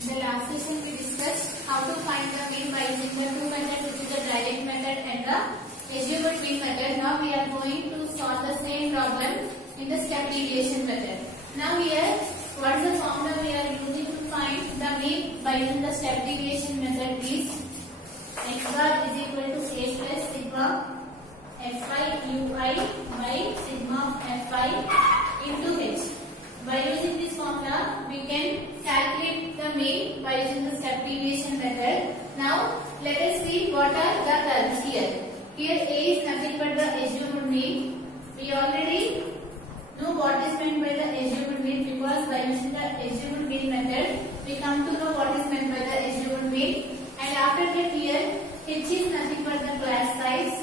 In the last session we discussed how to find the mean by using the two methods, which is the direct method and the assumed mean method. Now we are going to solve the same problem in the step deviation method. Now here, what is the formula we are using to find the mean by using the step deviation method is x bar is equal to a plus sigma fi ui by sigma fi into h. By using this formula, we can calculate the mean by using the step deviation method. Now, let us see what are the terms here. Here A is nothing but the assumed mean. We already know what is meant by the assumed mean because by using the assumed mean method, we come to know what is meant by the assumed mean. And after that here, H is nothing but the class size.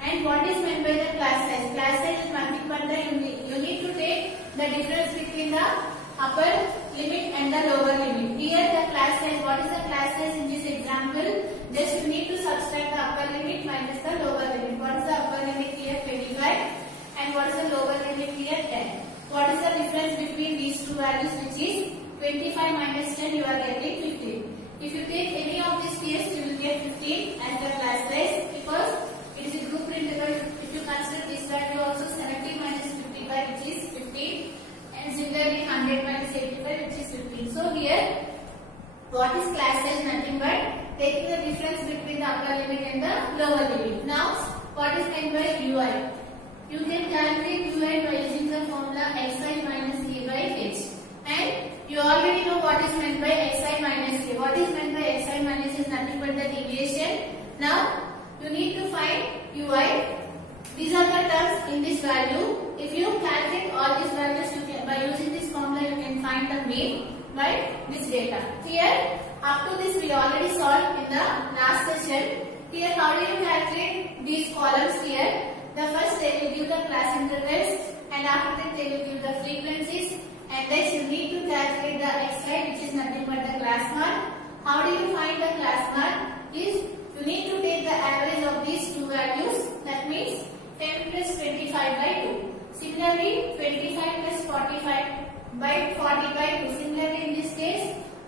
And what is meant by the class size? Class size is nothing but the you need to take the difference between the upper limit and the lower limit. Here the class size, what is the class size in this example? Just you need to subtract the upper limit minus the lower limit. What is the upper limit here? 25. And what is the lower limit here? 10. What is the difference between these two values, which is 25 minus 10, you are getting 15. If you take any of these case, you will get 15 as the class size because it is a group interval. If you consider this value also 70 minus 55, which is 15, and similarly 100 minus 85, which is 15. So here, what is class size? Nothing but taking the difference between the upper limit and the lower limit. Now, what is meant by ui? You can calculate ui by using the formula xi minus a by h. And you already know what is meant by xi minus a. What is meant by xi minus is nothing but the deviation. Now, you need to find ui. These are the terms in this value. If you calculate all these values, you can, by using this formula, you can find the mean by this data. Here, up to this we already solved in the last session. Here, how do you calculate these columns here? The first they will give the class intervals, and after that they will give the frequencies, and then you need to calculate the xi, which is nothing but the class mark. How do you find the class mark? Is you need to take the average of these two values. That means 10 plus 25 by 2. Similarly, 25 plus 45 by 40 by 2. Similarly, in this case,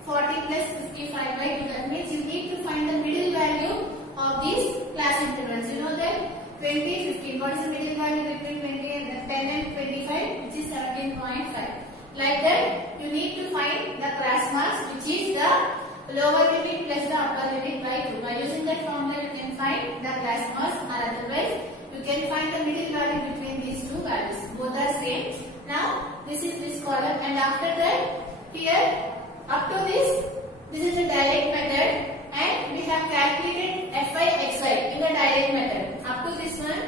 40 plus 55 by 2. That means you need to find the middle value of these class intervals. You know that 20, 15. What is the middle value between 20 and 10 and 25? Which is 17.5. Like that, you need to find the class marks, which is the lower limit plus the upper limit by 2. By using that formula, you can find the class marks, or otherwise, you can find the middle value between these two values. Both are same. Now, this is this column, and after that, here, up to this is the direct method, and we have calculated fi xi in the direct method. Up to this one,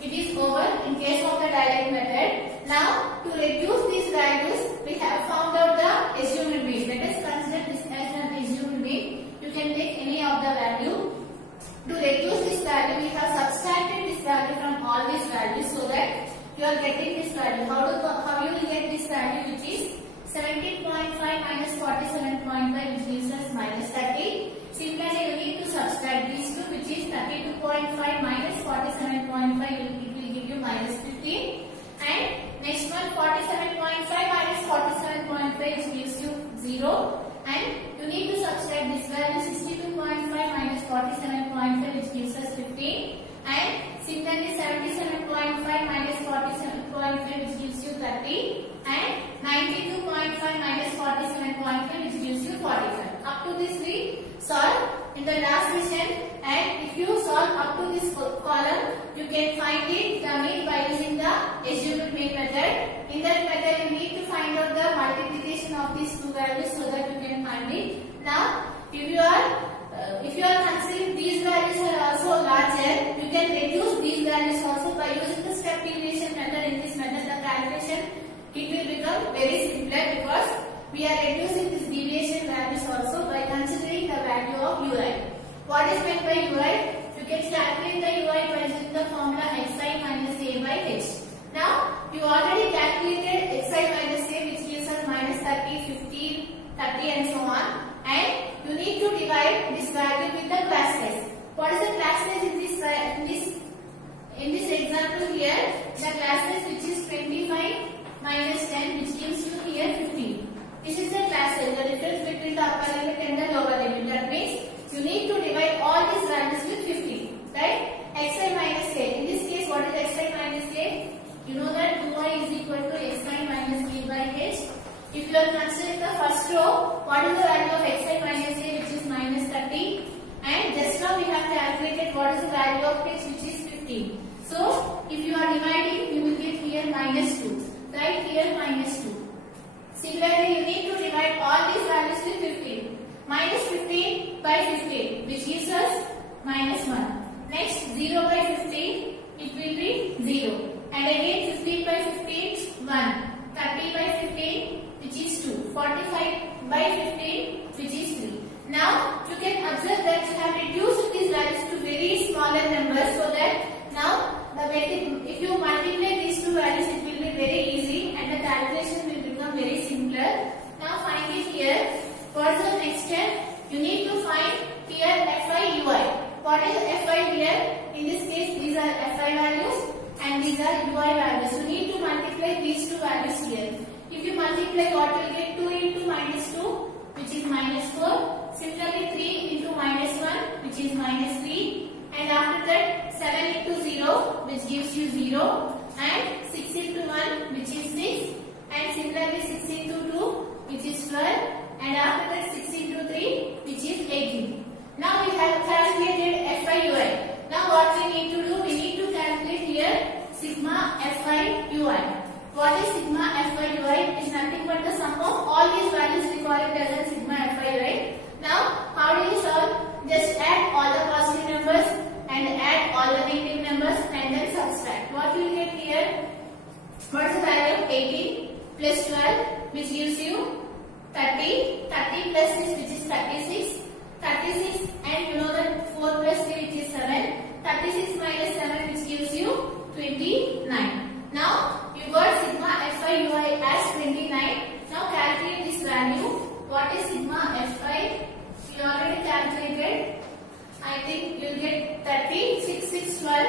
it is over in case of the direct method. Now, to reduce these values, we have found out the assumed mean. Let us consider this as an assumed mean. You can take any of the value. To reduce this value, we have subtracted this value from all these values so that you are getting this value. How you will get this value, which is 17.5 minus 47.5, which gives us minus 30. Similarly, you need to subtract these two, which is 32.5 minus 47.5, it will give you minus 15. And next one, 47.5 minus 47.5, which gives you 0. And you need to subtract this value, 62.5 minus 47.5, which gives us 15. And similarly, 77.5 minus 47.5, which gives you 30. And 92.5 minus 47.5, which gives you 45. Up to this we solve in the last session, and if you solve up to this column, you can find it the mean by using the assumed mean method. In that method, you need to find out the multiplication of these two values so that you can find it. Now, if you are considering these values are also larger, you can reduce these values also by using the step deviation method. In this method, the calculation it will become very simpler because we are reducing these deviation values also by considering the value of ui. What is meant by ui? You can calculate the ui by using the formula xi minus a by h. Now, you already calculated xi minus a, which gives us minus 30, 15, 30 and so on. And you need to divide this value with the class size. What is the class size in this example here? The class size, which is 25 minus 10, which gives you here 15. This is the what is the value of xi minus a, which is minus 30, and just now we have calculated what is the value of x, which is 15. So if you are dividing, you will get here minus 2. Right here minus 2. Similarly, you need to divide all these values with 15. Minus 15 by 15, which gives us minus 1. Next, 0 by 15, it will be 0. And again 15 by 15, 1. 30 by 15, which is 2. 45 by 15, which is 3. Now, you can observe that you have reduced these values to very smaller numbers, so that now if you multiply these two values, it will be very easy and the calculation will become very simpler. Now find it here. What is the next step? You need to find here fi ui. What is fi here? In this case, these are fi values and these are ui values. You need to multiply these two values here. If you multiply, what will get? 2 into minus 2, which is minus 4. Similarly, 3 into minus 1, which is minus 3. And after that, 7 into 0, which gives you 0. And 6 into 1, which is 6. And similarly, 6 into 2, which is 12. And after that, 6 into 3, which is 18. Now we have calculated fi ui. Now what we need to do? We need to calculate here sigma fi ui. What is sigma fi ui? It is nothing but the sum of all these values. We call it as a sigma fi ui. Now how do you solve? Just add all the positive numbers and add all the negative numbers and then subtract. What you will get here? What is the value of 18 plus 12, which gives you 30. 30 plus 6, which is 36. 36, and you know that 4 plus 3, which is 7. 36 minus 7, which gives you 29. Now you got sigma fi ui as 29. Now calculate this value. What is sigma fi? You already calculated. I think you will get 30. 6, 6, 12.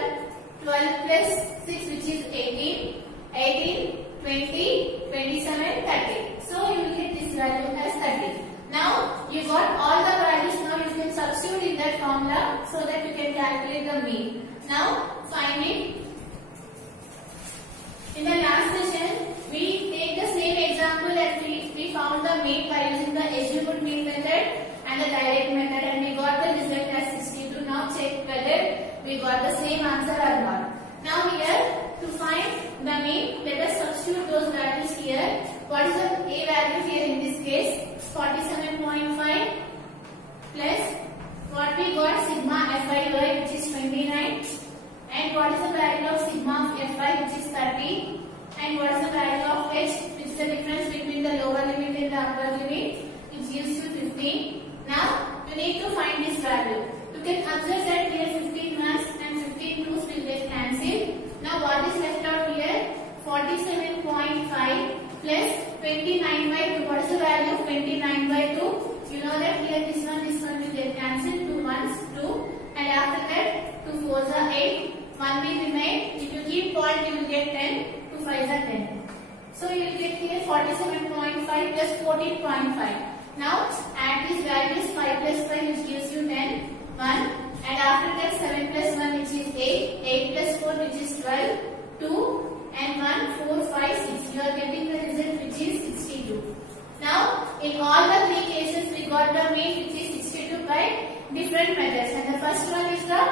12 plus 6, which is 18. 18, 20, 27, 30. So you will get this value as 30. Now you got all the values. Now you can substitute in that formula so that you can calculate the mean. Now find it. In the last session, we take the same example and we found the mean by using the assumed mean method and the direct method, and we got the result as 62. Now check whether we got the same answer or not. Now here, to find the mean, let us substitute those values here. What is the a value here in this case? 47.5 plus what we got sigma fi ui, which is 29, and what is the value of sigma fi, which is 30, and what is the value of h, which is the difference between the lower limit and the upper limit, which gives you 15. Now you need to find this value. You can observe that here 15 ones and 15 twos will get cancelled. Now what is left out here? 47.5 plus 29 by 2. What is the value of 29 by 2? You know that here this one will get cancelled. 2 ones 2, and after that 2 fours are 8. 1 will remain. If you keep point, you will get 10. 2 fives are 10. So you will get here 47.5 plus 14.5. Now add these values. 5 plus 5, which gives you 10. 1, and after that 7 plus 1, which is 8. 8 plus 4, which is 12. 2 and 1, 4, 5, 6. You are getting the result, which is 62. Now in all the three cases, we got the mean, which is 62 by different methods. And the first one is the,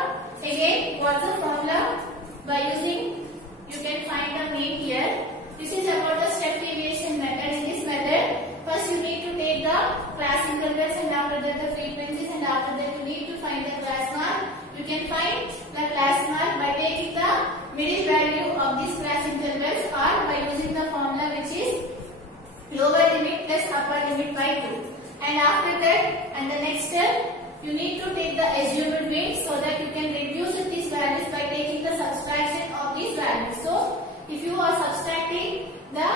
again, what's the formula? By using, you can find the mean here. This is about the step deviation method. In this method, first you need to take the class intervals, and after that the frequencies, and after that you need to find the class mark. You can find the class mark by taking the middle value of these class intervals, or by using the formula, which is lower limit plus upper limit by 2. And after that, and the next step, you need to take the assumed mean, so that you can reduce these values by taking the subtraction of these values. So if you are subtracting the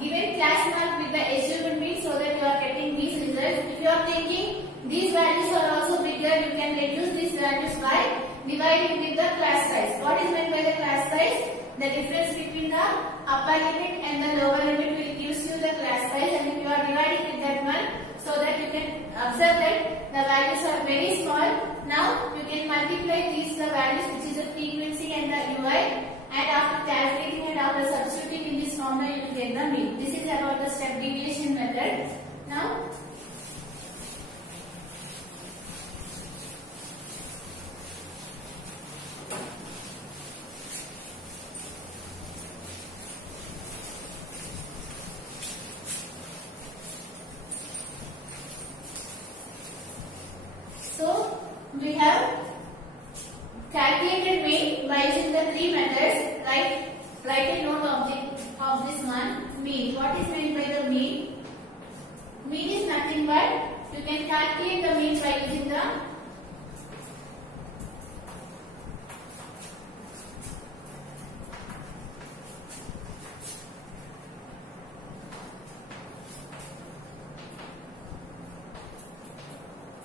given class mark with the assumed mean, so that you are getting these results. If you are thinking these values are also bigger, you can reduce these values by dividing with the class size. What is meant by the class size? The difference between the upper limit and the lower limit will gives you the class size, and if you are dividing with that one, so that you can observe that the values are very small. Now you can multiply these the values, which is the frequency and the ui, and after calculating and after substituting in this formula, you will get the mean. This is about the step deviation method. Now three methods. Write a note of this one. Mean. What is meant by the mean? Mean is nothing but you can calculate the mean by using the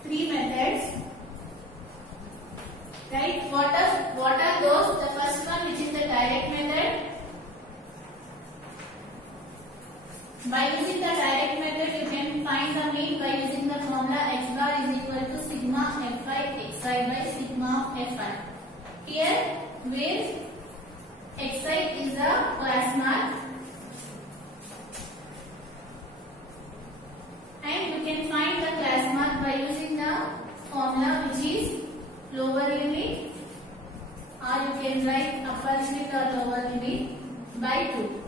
three methods. Right? What are those? The first one, which is the direct method. By using the direct method, you can find the mean by using the formula x bar is equal to sigma fi xi by sigma of fi. Here, where xi is the class mark, and you can find the class mark by using the formula which is lower limit, or you can write upper limit or lower limit by 2.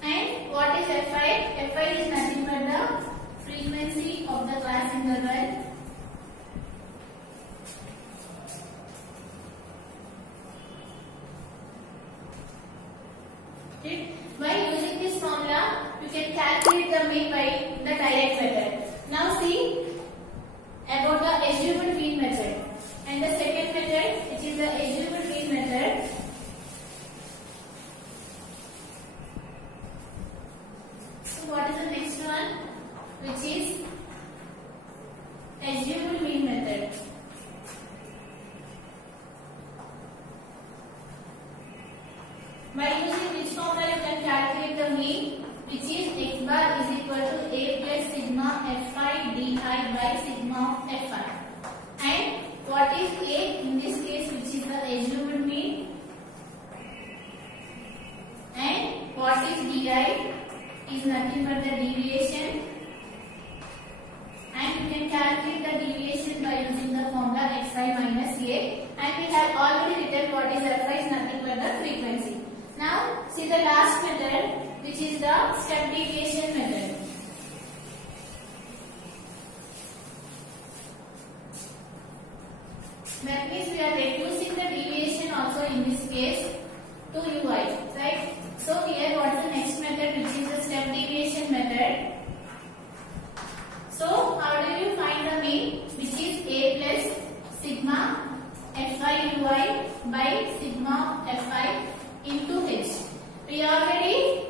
And what is fi? Fi is nothing but the frequency of the class interval. Okay. By using this formula, you can calculate the mean by the direct method. Now see about the assumed mean method and the second method, which is the assumed mean method. So what is the next one, which is assumed mean method. By using which formula you can calculate the mean, which is x bar is equal to a plus sigma fi di by sigma of fi. And what is a in this case, which is the assumed mean, and what is di is nothing but the deviation, and you can calculate the deviation by using the formula xi minus a, and we have already written what is fi is nothing but the frequency. Now see the last method, which is the step deviation method. That means we are reducing the deviation also in this case to ui, right? So here what is the next method, which is the step deviation method. So how do you find the mean, which is a plus sigma fi ui by sigma fi into h. We already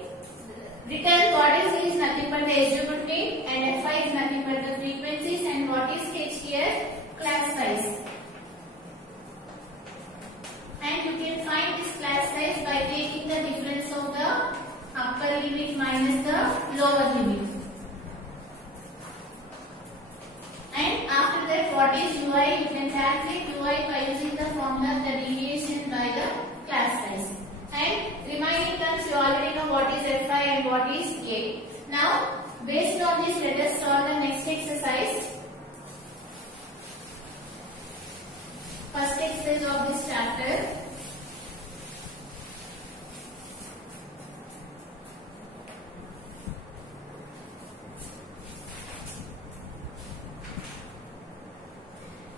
written what is nothing but the assumed mean, and fi is nothing but the frequencies, and what is h here, class size. And you can find this class size by taking the difference of the upper limit minus the lower limit. And after that, what is ui? You can calculate ui by using the formula the deviation by the class size. And remaining terms you already know what is fi and what is a. Now, based on this, let us solve the next exercise. First exercise of this chapter.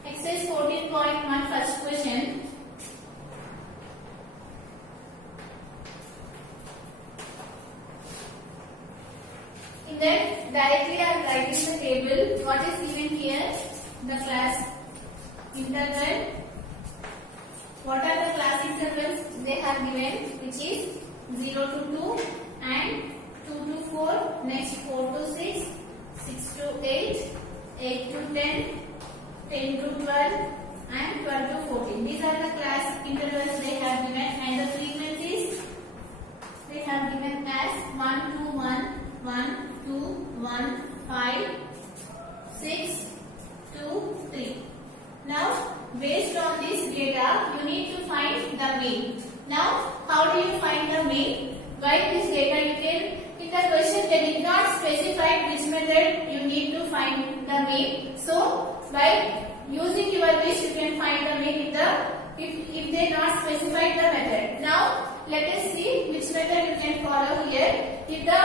Exercise 14.1, first question. In that, directly I am writing the table. What is given here? The class interval. What are the class intervals they have given? Which is 0 to 2 and 2 to 4, next 4 to 6, 6 to 8, 8 to 10, 10 to 12 and 12 to 14. These are the class intervals they have given, and the frequencies they have given as 1 to 1, 1, 2, 1, 5, 6, 2, 3. Now, based on this data, you need to find the mean. Now, how do you find the mean? By this data, you can, in the question they did not specify which method you need to find the mean. So, by using your wish, you can find the mean if they not specify the method. Now, let us see which method you can follow here. If the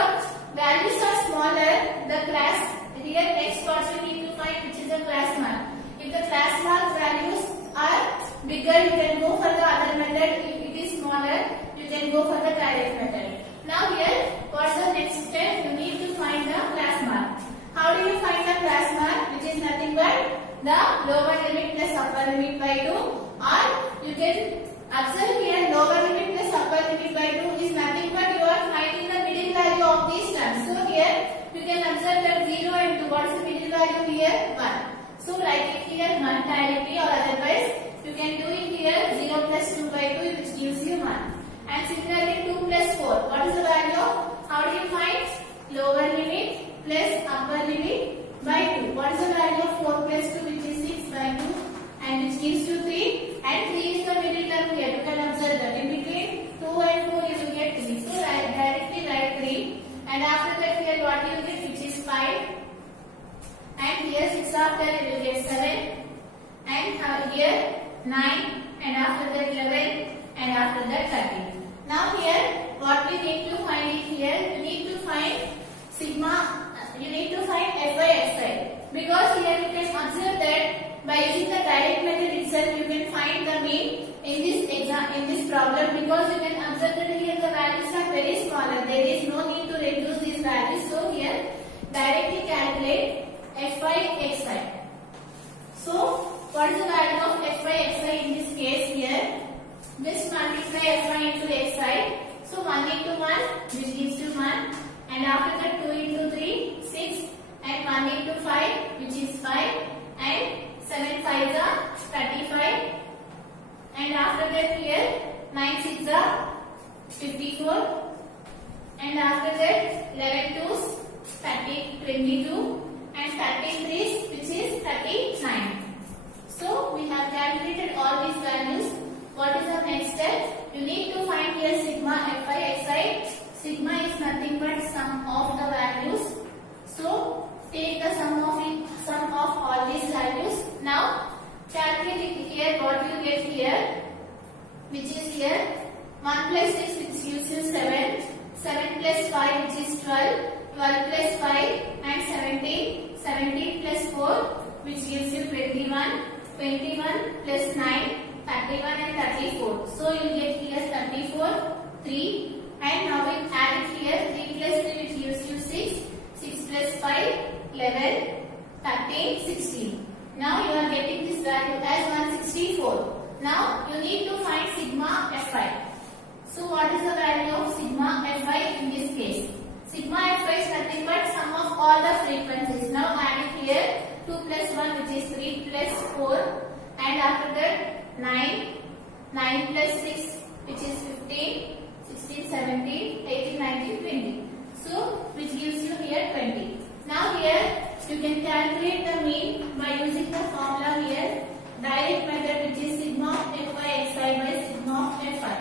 values are smaller, the class, here next part you need to find which is the class mark. If the class mark values are bigger, you can go for the other method. If it is smaller, you can go for the direct method. Now here, what's the next step? You need to find the class mark. How do you find the class mark? Which is nothing but the lower limit plus upper limit by 2, or you can observe here lower limit plus upper limit by 2 is nothing but you are finding the middle value of these terms. So here you can observe that 0 and 2. What is the middle value here? 1. So write it here 1 directly, or otherwise you can do it here 0 plus 2 by 2, which gives you 1. And similarly 2 plus 4. What is the value? How do you find? Lower limit plus upper limit by 2. What is the value of 4 plus 2, which is 6 by 2, and which gives you 3. And 3 is the middle term here. You can observe that in between 2 and 4 you will get 3. So directly write 3. And after that here what you get, which is 5. And here 6 after you will get 7. And here 9. And after that 11. And after that 13. Now here what we need to find it here, you need to find sigma, you need to find Fi xi, because here you can observe that by using the direct method itself you can find the mean in this problem, because you can observe that here the values are very smaller. There is no need to reduce these values. So here directly calculate Fi xi. So what is the value of Fi xi in this case here? Just multiply Fi into xi. So 1 into 1, which gives you 1, and after that 2 into 3, 6, and 1 into 5, which is 5, and 7 5s are 35, and after that here 9 6s are 54, and after that 11 2s 22, and 33s, which is 39. So we have calculated all these values. What is the next step? You need to find here sigma Fi xi. Sigma is nothing but sum of the values. So take the sum of all these values. Now calculate it here. What you get here, which is here 1 plus 6, which gives you 7. 7 plus 5, which is 12. 12 plus 5 and 17. 17 plus 4, which gives you 21. 21 plus 9. 31 and 34. So you get here 34, 3, and now we add it here 3 plus 3, which gives you 6. 6 plus 5, 11, 13, 16. Now you are getting this value as 164. Now you need to find sigma Fi. So what is the value of sigma Fi in this case? Sigma Fi is nothing but sum of all the frequencies. Now add it here 2 plus 1, which is 3 plus 4, and after that 9, 9 plus 6, which is 15, 16, 17, 18, 19, 20. So, which gives you here 20. Now here, you can calculate the mean by using the formula here, direct method, which is sigma of Fi xi by sigma of Fi.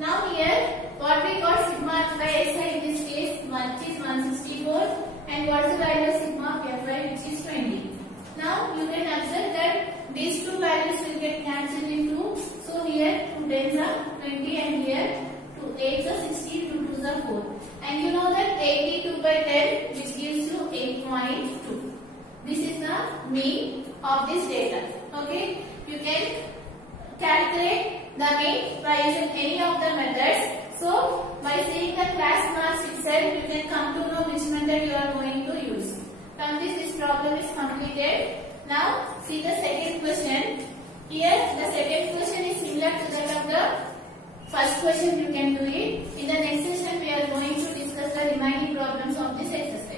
Now here, what we got sigma of Fi xi in this case, which is 164, and what is the value of sigma of Fi, which is 20. Now, you can observe that these two values will get cancelled into. So here 2 tens are 20, and here 2 8s are 16, 2 2s are 4. And you know that 82 by 10, which gives you 8.2. This is the mean of this data. Okay, you can calculate the mean by using any of the methods. So by seeing the class marks itself, you can come to know which method you are going to use. From this problem is completed. Now see the second question. Here the second question is similar to that of the first question. You can do it. In the next session we are going to discuss the remaining problems of this exercise.